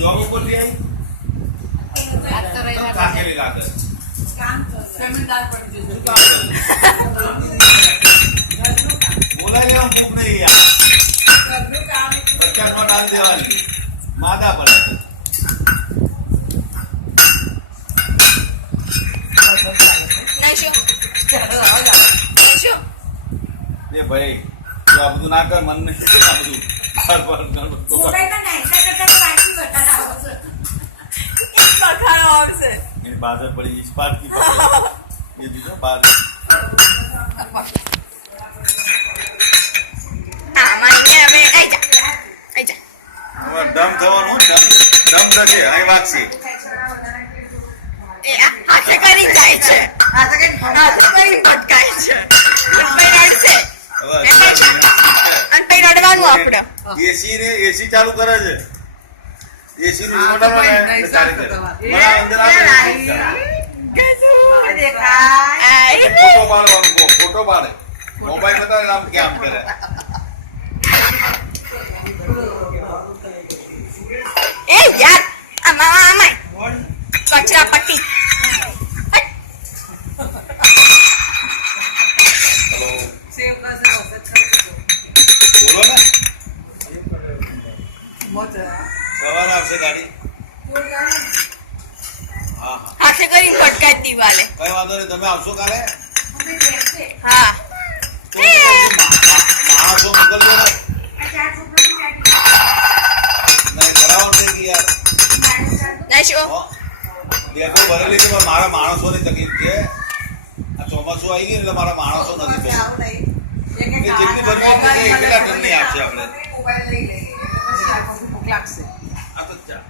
job ઉપર લઈ આવી કાકેલી લાગે બોલાય લેવા ભૂખ નહીં યાર બચ્ચા નો ડાલ દેવાની માદા પડે એ ભાઈ જો આ બધું ના કર મન નહીં આ બધું बादल पड़ी इस बात की ये देखो बादल दम थवानो दम થશે અહીં વાગશે એ હાથે કરી જાય છે હાથે કરી ભટકાય છે પડશે અને પૈ રડવાનું આપણે એસી ચાલુ કરે છે એસી નું રિમોટ આવે ને ચાલુ કરે મારા અંદર આવે દેખાય ફોટો પાડવાનો ફોટો પાડે મોબાઈલ બતાવે આમ કેમ કરે એ યાર આ મામા કચરા પટ્ટી બોલો ને સવારે આવશે ગાડી હા હા હાથે કરી ભટકાય દીવાલે કઈ વાંધો નહીં તમે આવશો કાલે હા માણસો મોકલજો ને નહીં કરાવવાનું થઈ ગઈ યાર ના શું ડેપો ભરેલી છે પણ મારા માણસોની તકલીફ છે આ ચોમાસું આવી ગયું એટલે મારા માણસો નથી ભરવા જેટલી ભરવી કેટલા ટન નહીં આપશે આપણે આ તો ચા